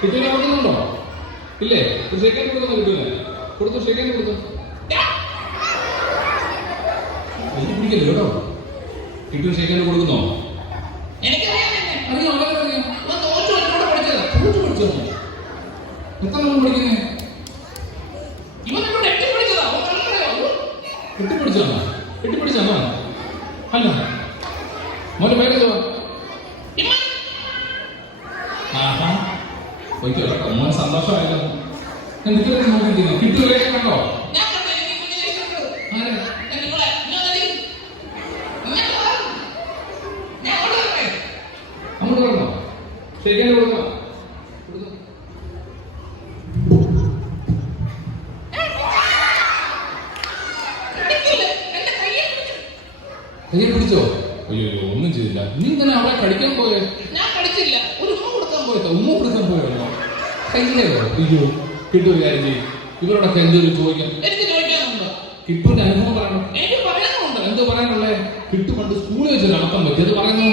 കിട്ടുവിനെ കൊടുക്കുന്നുണ്ടോ? ഇല്ലേ? ഒരു സെക്കൻഡ് കൊടുക്കുന്നു. കിട്ടുവിനെ കൊടുത്തു. സെക്കൻഡ് കൊടുത്തു. പിടിക്കല്ലോ കേട്ടോ. കിട്ടുവിന് സെക്കൻഡ് കൊടുക്കുന്നോ? അറിയാം, വളരെ അറിയാം. പഠിച്ചോ? എത്ര നമ്മൾ പഠിക്കുന്നേ? കെട്ടിപ്പിടിച്ചാ അല്ല മോനെ പേരോ? ആഹാ പോയിക്കോ കേട്ടോ. മോൻ സന്തോഷമായല്ലോ. നോക്കിയിരിക്കുന്നു. കിട്ടുവരെ കണ്ടോ? അങ്ങോട്ട് പറഞ്ഞോ. ശരിക്കും കൊടുക്കാം. കയ്യിൽ പിടിച്ചോ? അയ്യോ ഒന്നും ചെയ്തില്ല. നീ തന്നെ അവളെ കടിക്കാൻ പോയേ? ഞാൻ കടിച്ചില്ല. ഒരു ഉമ്മ കൊടുക്കാൻ പോയതോ? ഉമ്മ കൊടുക്കാൻ പോയോ? കയ്യിലേയോ? അയ്യോ കിട്ടു ഒരു കാര്യം ചെയ്യും. ഇവരോടൊക്കെ എന്തൊരു ചോദിക്കാം. എനിക്ക് ചോദിക്കാനുണ്ടോ? കിട്ടുവിന്റെ അനുഭവം പറയണം. എനിക്ക് പറയാനുണ്ട്. എന്തോ പറയാനുള്ളേ? കിട്ടു പണ്ട് സ്കൂളിൽ വെച്ചൊരു അബദ്ധം പറ്റി. അത് പറയുന്നു.